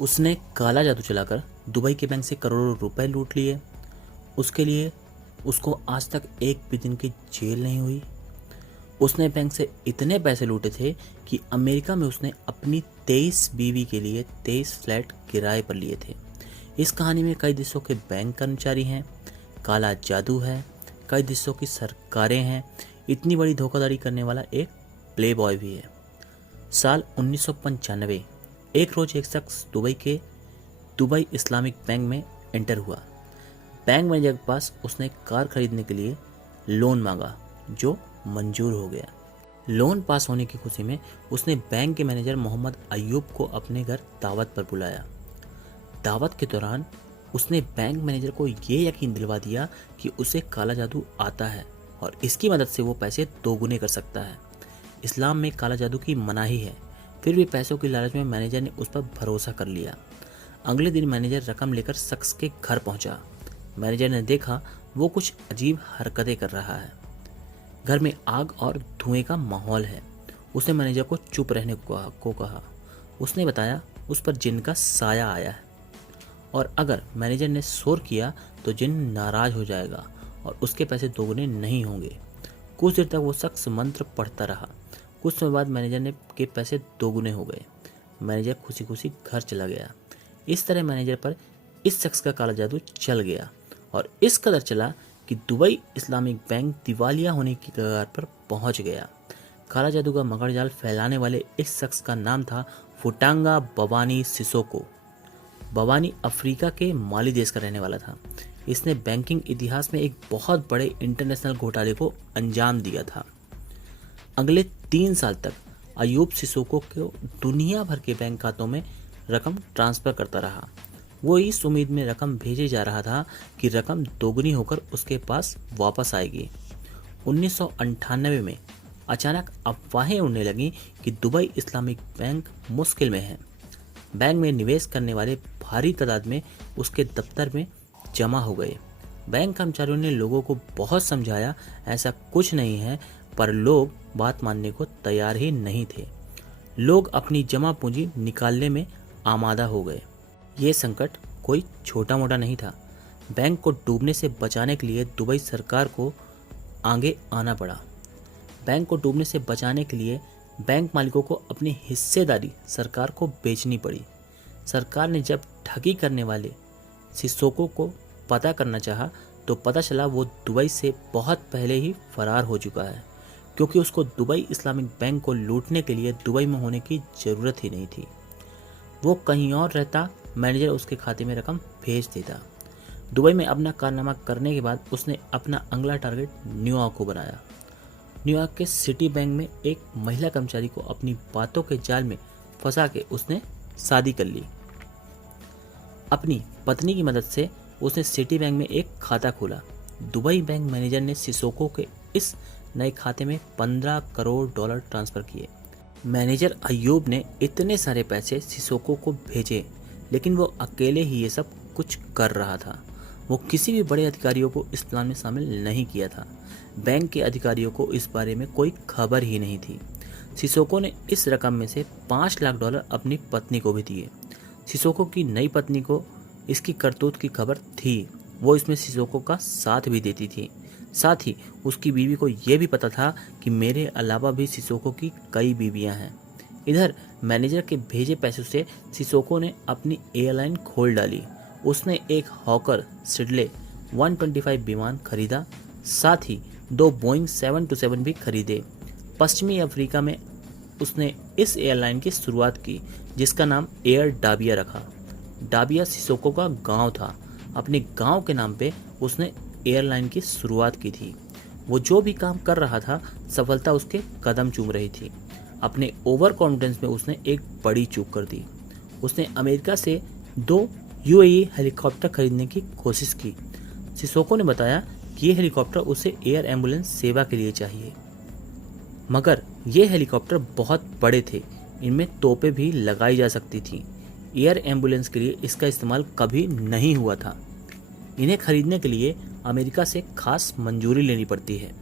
उसने काला जादू चलाकर दुबई के बैंक से करोड़ों रुपए लूट लिए। उसके लिए उसको आज तक एक भी दिन की जेल नहीं हुई। उसने बैंक से इतने पैसे लूटे थे कि अमेरिका में उसने अपनी 23 बीवी के लिए 23 फ्लैट किराए पर लिए थे। इस कहानी में कई देशों के बैंक कर्मचारी हैं, काला जादू है, कई देशों की सरकारें हैं, इतनी बड़ी धोखाधड़ी करने वाला एक प्ले बॉय भी है। साल 1995 एक रोज एक शख्स दुबई इस्लामिक बैंक में एंटर हुआ। बैंक मैनेजर के पास उसने कार खरीदने के लिए लोन मांगा, जो मंजूर हो गया। लोन पास होने की खुशी में उसने बैंक के मैनेजर मोहम्मद अय्यूब को अपने घर दावत पर बुलाया। दावत के दौरान उसने बैंक मैनेजर को ये यकीन दिलवा दिया कि उसे काला जादू आता है और इसकी मदद से वो पैसे दोगुने कर सकता है। इस्लाम में काला जादू की मनाही है, फिर भी पैसों की लालच में मैनेजर ने उस पर भरोसा कर लिया। अगले दिन मैनेजर रकम लेकर शख्स के घर पहुंचा। मैनेजर ने देखा वो कुछ अजीब हरकतें कर रहा है। घर में आग और धुएं का माहौल है। उसने मैनेजर को चुप रहने को कहा। उसने बताया उस पर जिन का साया आया है और अगर मैनेजर ने शोर किया तो जिन नाराज हो जाएगा और उसके पैसे दोगुने नहीं होंगे। कुछ देर तक वो शख्स मंत्र पढ़ता रहा। कुछ समय बाद मैनेजर के पैसे दोगुने हो गए। मैनेजर खुशी खुशी घर चला गया। इस तरह मैनेजर पर इस शख्स का काला जादू चल गया और इस कदर चला कि दुबई इस्लामिक बैंक दिवालिया होने की कगार पर पहुंच गया। काला जादू का मकड़जाल फैलाने वाले इस शख्स का नाम था फुटांगा बवानी सिसोको। बवानी अफ्रीका के माली देश का रहने वाला था। इसने बैंकिंग इतिहास में एक बहुत बड़े इंटरनेशनल घोटाले को अंजाम दिया था। अगले 3 साल तक अयूब सिसोको को दुनिया भर के बैंक खातों में रकम ट्रांसफर करता रहा। वो इस उम्मीद में रकम भेजे जा रहा था कि रकम दोगुनी होकर उसके पास वापस आएगी। 1998 में अचानक अफवाहें उड़ने लगीं कि दुबई इस्लामिक बैंक मुश्किल में है। बैंक में निवेश करने वाले भारी तादाद में उसके दफ्तर में जमा हो गए। बैंक कर्मचारियों ने लोगों को बहुत समझाया ऐसा कुछ नहीं है, पर लोग बात मानने को तैयार ही नहीं थे। लोग अपनी जमा पूंजी निकालने में आमादा हो गए। ये संकट कोई छोटा मोटा नहीं था। बैंक को डूबने से बचाने के लिए दुबई सरकार को आगे आना पड़ा। बैंक को डूबने से बचाने के लिए बैंक मालिकों को अपनी हिस्सेदारी सरकार को बेचनी पड़ी। सरकार ने जब ठगी करने वाले सिसोको को पता करना चाहा तो पता चला वो दुबई से बहुत पहले ही फरार हो चुका है, क्योंकि उसको दुबई इस्लामिक बैंक को लूटने के लिए दुबई में होने की ज़रूरत ही नहीं थी। वो कहीं और रहता, मैनेजर उसके खाते में रकम भेज देता। दुबई में अपना कारनामा करने के बाद उसने अपना अगला टारगेट न्यूयॉर्क को बनाया। न्यूयॉर्क के सिटी बैंक में एक महिला कर्मचारी को अपनी बातों के जाल में फंसा के उसने शादी कर ली। अपनी पत्नी की मदद से उसने सिटी बैंक में एक खाता खोला। दुबई बैंक मैनेजर ने सिसोको के इस नए खाते में $15 करोड़ ट्रांसफर किए। मैनेजर अय्यूब ने इतने सारे पैसे सिसोको को भेजे, लेकिन वो अकेले ही ये सब कुछ कर रहा था। वो किसी भी बड़े अधिकारियों को इस प्लान में शामिल नहीं किया था। बैंक के अधिकारियों को इस बारे में कोई खबर ही नहीं थी। सिसोको ने इस रकम में से $5 लाख अपनी पत्नी को भी दिए। सिसोको की नई पत्नी को इसकी करतूत की खबर थी। वो इसमें सिसोको का साथ भी देती थी। साथ ही उसकी बीवी को यह भी पता था कि मेरे अलावा भी सिसोको की कई बीवियां हैं। इधर मैनेजर के भेजे पैसों से सिसोको ने अपनी एयरलाइन खोल डाली। उसने एक हॉकर सिडले 125 विमान खरीदा। साथ ही 2 बोइंग 727 भी खरीदे। पश्चिमी अफ्रीका में उसने इस एयरलाइन की शुरुआत की, जिसका नाम एयर डाबिया रखा। डाबिया सिसोको का गांव था। अपने गांव के नाम पे उसने एयरलाइन की शुरुआत की थी। वो जो भी काम कर रहा था, सफलता उसके कदम चूम रही थी। अपने ओवर कॉन्फिडेंस में उसने एक बड़ी चूक कर दी। उसने अमेरिका से 2 यूएई हेलीकॉप्टर खरीदने की कोशिश की। सिसोको ने बताया कि ये हेलीकॉप्टर उसे एयर एम्बुलेंस सेवा के लिए चाहिए, मगर ये हेलीकॉप्टर बहुत बड़े थे। इनमें तोपें भी लगाई जा सकती थीं। एयर एम्बुलेंस के लिए इसका इस्तेमाल कभी नहीं हुआ था। इन्हें खरीदने के लिए अमेरिका से खास मंजूरी लेनी पड़ती है।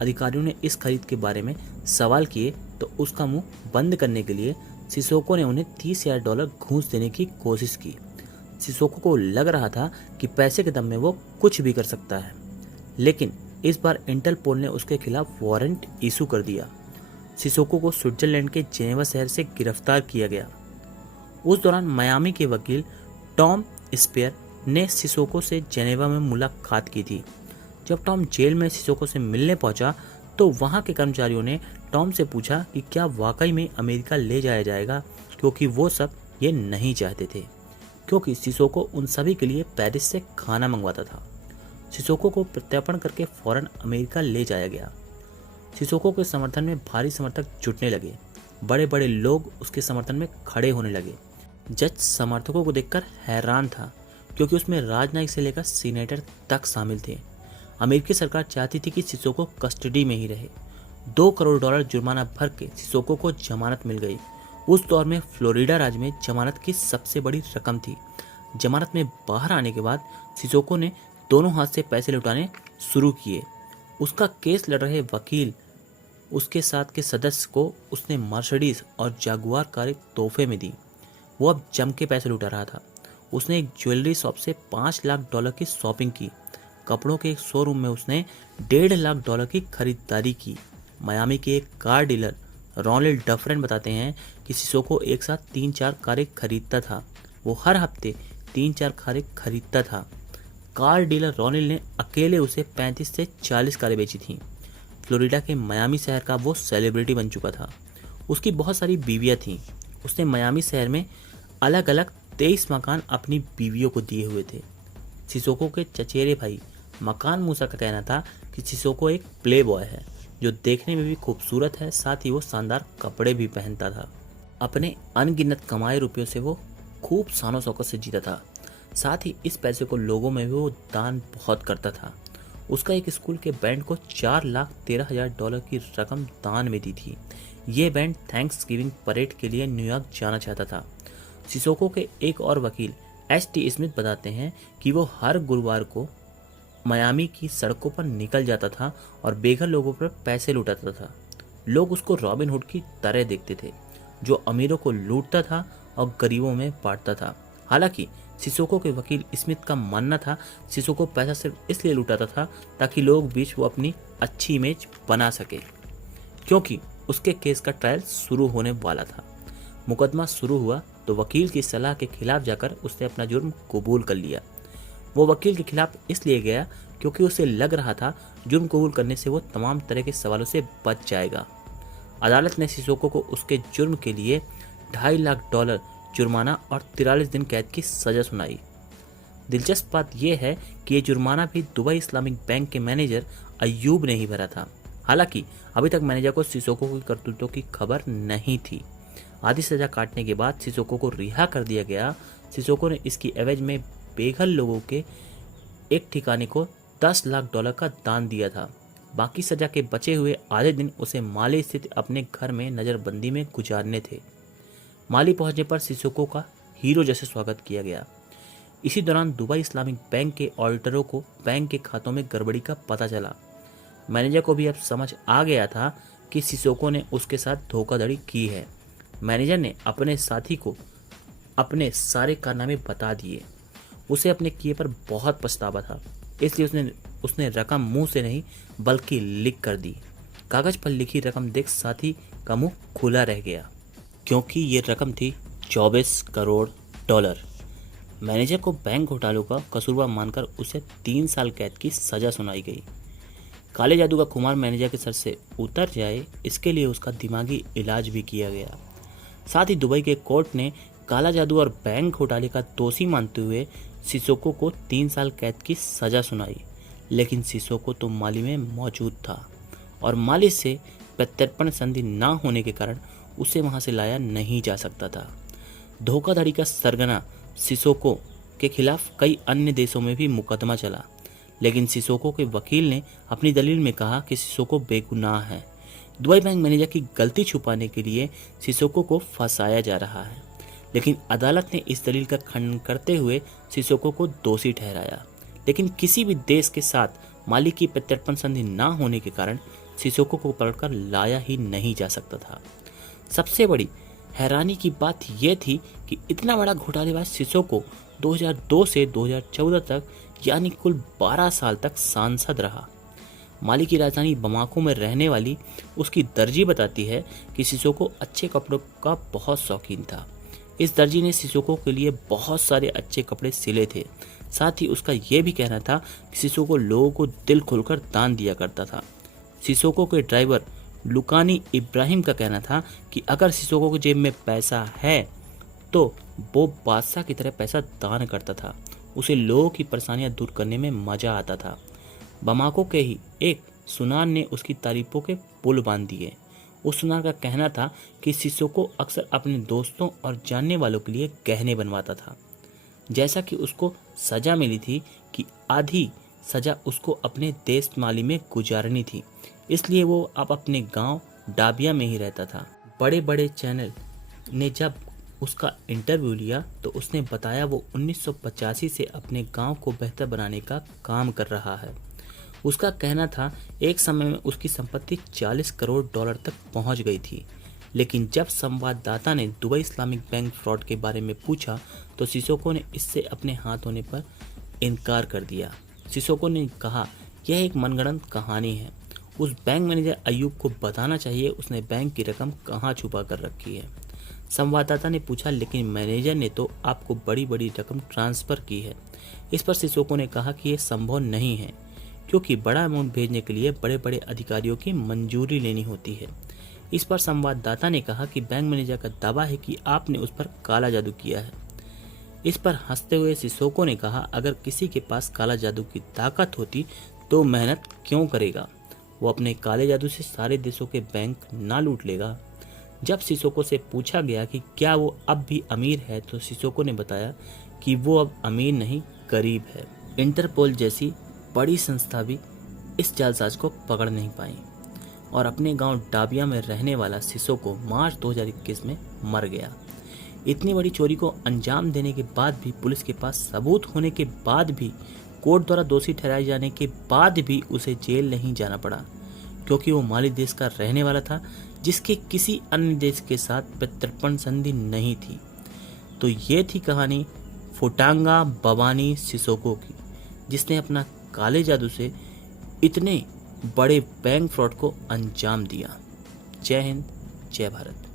अधिकारियों ने इस खरीद के बारे में सवाल किए तो उसका मुंह बंद करने के लिए सिसोको ने उन्हें $30,000 घूंस देने की कोशिश की। सिसोको को लग रहा था कि पैसे के दम में वो कुछ भी कर सकता है, लेकिन इस बार इंटरपोल ने उसके खिलाफ वारंट इशू कर दिया। सिसोको को स्विट्जरलैंड के जेनेवा शहर से गिरफ्तार किया गया। उस दौरान मियामी के वकील टॉम स्पेयर ने सिसोको से जेनेवा में मुलाकात की थी। जब टॉम जेल में सिसोको से मिलने पहुंचा तो वहां के कर्मचारियों ने टॉम से पूछा कि क्या वाकई में अमेरिका ले जाया जाएगा, क्योंकि वो सब ये नहीं चाहते थे, क्योंकि सिसोको उन सभी के लिए पेरिस से खाना मंगवाता था। सिसोको को प्रत्यर्पण करके फौरन अमेरिका ले जाया गया। सिसोको के समर्थन में भारी समर्थक जुटने लगे। बड़े बड़े लोग उसके समर्थन में खड़े होने लगे। जज समर्थकों को देखकर हैरान था, क्योंकि उसमें राजनयिक से लेकर सीनेटर तक शामिल थे। अमेरिकी सरकार चाहती थी कि सिसोको कस्टडी में ही रहे। $2 करोड़ जुर्माना भर के सिसोको को जमानत मिल गई। उस दौर में फ्लोरिडा राज्य में जमानत की सबसे बड़ी रकम थी। जमानत में बाहर आने के बाद सिसोको ने दोनों हाथ से पैसे लौटाने शुरू किए। उसका केस लड़ रहे वकील उसके साथ के सदस्य को उसने मर्सिडीज और जागुआर कार तोहफे में दी। वो अब जम के पैसे लुटा रहा था। उसने एक ज्वेलरी शॉप से $5 लाख की शॉपिंग की। कपड़ों के एक शोरूम में उसने $1.5 लाख की खरीदारी की। मियामी के एक कार डीलर रोनाल्ड डफरेन बताते हैं कि सिसोको एक साथ 3-4 कारें खरीदता था। वो हर हफ्ते 3-4 कारें खरीदता था। कार डीलर रोनाल्ड ने अकेले उसे 35 से 40 कारें बेची थीं। फ्लोरिडा के मियामी शहर का वो सेलिब्रिटी बन चुका था। उसकी बहुत सारी बीवियां थीं। उसने मियामी शहर में अलग अलग 23 मकान अपनी बीवियों को दिए हुए थे। सिसोको के चचेरे भाई मकान मूसा का कहना था कि सिसोको एक प्ले बॉय है, जो देखने में भी खूबसूरत है, साथ ही वो शानदार कपड़े भी पहनता था। अपने अनगिनत कमाए रुपयों से वो खूब शानो शौकत से जीता था। साथ ही इस पैसे को लोगों में भी वो दान बहुत करता था। उसका एक स्कूल के बैंड को $4,13,000 की रकम दान में दी थी। ये बैंड थैंक्स गिविंग परेड के लिए न्यूयॉर्क जाना चाहता था। सिसोको के एक और वकील एस.टी. स्मिथ बताते हैं कि वो हर गुरुवार को मियामी की सड़कों पर निकल जाता था और बेघर लोगों पर पैसे लुटाता था। लोग उसको रॉबिन हुड की तरह देखते थे, जो अमीरों को लूटता था और गरीबों में बांटता था। हालांकि सिसोको के वकील स्मिथ का मानना था सिसोको पैसा सिर्फ इसलिए लुटाता था ताकि लोग बीच वो अपनी अच्छी इमेज बना सके, क्योंकि उसके केस का ट्रायल शुरू होने वाला था। मुकदमा शुरू हुआ तो वकील की सलाह के खिलाफ जाकर उसने अपना जुर्म कबूल कर लिया। वो वकील के खिलाफ इसलिए गया क्योंकि उसे लग रहा था जुर्म कबूल करने से वो तमाम तरह के सवालों से बच जाएगा। अदालत ने सिसोको को उसके जुर्म के लिए $2.5 लाख जुर्माना और 43 दिन कैद की सजा सुनाई। दिलचस्प बात यह है कि यह जुर्माना भी दुबई इस्लामिक बैंक के मैनेजर अयूब ने ही भरा था। हालांकि अभी तक मैनेजर को सिसोको की करतूतों की खबर नहीं थी। आधी सजा काटने के बाद सिसोको को रिहा कर दिया गया। सिसोको ने इसकी एवज में बेघर लोगों के एक ठिकाने को $10 लाख का दान दिया था। बाकी सजा के बचे हुए आधे दिन उसे माली स्थित अपने घर में नज़रबंदी में गुजारने थे। माली पहुंचने पर सिसोको का हीरो जैसे स्वागत किया गया। इसी दौरान दुबई इस्लामिक बैंक के ऑडिटरों को बैंक के खातों में गड़बड़ी का पता चला। मैनेजर को भी अब समझ आ गया था कि सिसोको ने उसके साथ धोखाधड़ी की है। मैनेजर ने अपने साथी को अपने सारे कारनामे बता दिए। उसे अपने किए पर बहुत पछतावा था, इसलिए उसने रकम मुंह से नहीं बल्कि लिख कर दी। कागज पर लिखी रकम देख साथी का मुंह खुला रह गया, क्योंकि ये रकम थी $24 करोड़। मैनेजर को बैंक घोटालों का कसूरवार मानकर उसे 3 साल कैद की सजा सुनाई गई। काले जादू का खुमार मैनेजर के सर से उतर जाए, इसके लिए उसका दिमागी इलाज भी किया गया। साथ ही दुबई के कोर्ट ने काला जादू और बैंक घोटाले का दोषी मानते हुए सिसोको को 3 साल कैद की सजा सुनाई। लेकिन सिसोको तो माली में मौजूद था और माली से प्रत्यर्पण संधि न होने के कारण उसे वहां से लाया नहीं जा सकता था। धोखाधड़ी का सरगना सिसोको के खिलाफ कई अन्य देशों में भी मुकदमा चला, लेकिन सिसोको के वकील ने अपनी दलील में कहा कि सिसोको बेगुनाह है। दुबई बैंक मैनेजर की गलती छुपाने के लिए सिसोको को फंसाया जा रहा है, लेकिन अदालत ने इस दलील का खंडन करते हुए सिसोको को दोषी ठहराया। लेकिन किसी भी देश के साथ माली की प्रत्यर्पण संधि न होने के कारण सिसोको को पकड़कर लाया ही नहीं जा सकता था। सबसे बड़ी हैरानी की बात यह थी कि इतना बड़ा घोटालेबाज सिसोको 2002 से 2014 तक यानी कुल 12 साल तक सांसद रहा। माली की राजधानी बमाको में रहने वाली उसकी दर्जी बताती है कि सिसोको अच्छे कपड़ों का बहुत शौकीन था। इस दर्जी ने सिसोको के लिए बहुत सारे अच्छे कपड़े सिले थे। साथ ही उसका यह भी कहना था कि सिसोको लोगों को दिल खोलकर दान दिया करता था। सिसोको के ड्राइवर लुकानी इब्राहिम का कहना था कि अगर सिसोको की जेब में पैसा है तो वो बादशाह की तरह पैसा दान करता था। उसे लोगों की परेशानियां दूर करने में मजा आता था। बमाको के ही एक सुनार ने उसकी तारीफों के पुल बांध दिए। उस सुनार का कहना था कि सिसोको अक्सर अपने दोस्तों और जानने वालों के लिए गहने बनवाता था। जैसा कि उसको सजा मिली थी कि आधी सजा उसको अपने देश माली में गुजारनी थी, इसलिए वो अब अपने गांव डाबिया में ही रहता था। बड़े बड़े चैनल ने जब उसका इंटरव्यू लिया तो उसने बताया वो 1985 से अपने गांव को बेहतर बनाने का काम कर रहा है। उसका कहना था एक समय में उसकी संपत्ति 40 करोड़ डॉलर तक पहुंच गई थी, लेकिन जब संवाददाता ने दुबई इस्लामिक बैंक फ्रॉड के बारे में पूछा तो सिसोको ने इससे अपने हाथ होने पर इनकार कर दिया। सिसोको ने कहा यह एक मनगढ़ंत कहानी है। उस बैंक मैनेजर अयूब को बताना चाहिए उसने बैंक की रकम कहाँ छुपा कर रखी है। संवाददाता ने पूछा लेकिन मैनेजर ने तो आपको बड़ी बड़ी रकम ट्रांसफ़र की है। इस पर सिसोको ने कहा कि यह संभव नहीं है क्योंकि बड़ा अमाउंट भेजने के लिए बड़े बड़े अधिकारियों की मंजूरी लेनी होती है। इस पर संवाददाता ने कहा कि बैंक मैनेजर का दावा है कि आपने उस पर काला जादू किया है। इस पर हंसते हुए सिसोको ने कहा अगर किसी के पास काला जादू की ताकत होती तो मेहनत क्यों करेगा, वो अपने काले जादू से सारे देशों के बैंक ना लूट लेगा। जब सिसोको से पूछा गया कि क्या वो अब भी अमीर है तो सिसोको ने बताया कि वो अब अमीर नहीं गरीब है। इंटरपोल जैसी बड़ी संस्था भी इस जालसाज को पकड़ नहीं पाई और अपने गांव डाबिया में रहने वाला सिसोको मार्च 2021 में मर गया। इतनी बड़ी चोरी को अंजाम देने के बाद भी, पुलिस के पास सबूत होने के बाद भी, कोर्ट द्वारा दोषी ठहराए जाने के बाद भी उसे जेल नहीं जाना पड़ा क्योंकि वो माली देश का रहने वाला था जिसके किसी अन्य देश के साथ प्रत्यर्पण संधि नहीं थी। तो ये थी कहानी फुटांगा बवानी सिसोको की, जिसने अपना काले जादू से इतने बड़े बैंक फ्रॉड को अंजाम दिया। जय हिंद, जय भारत।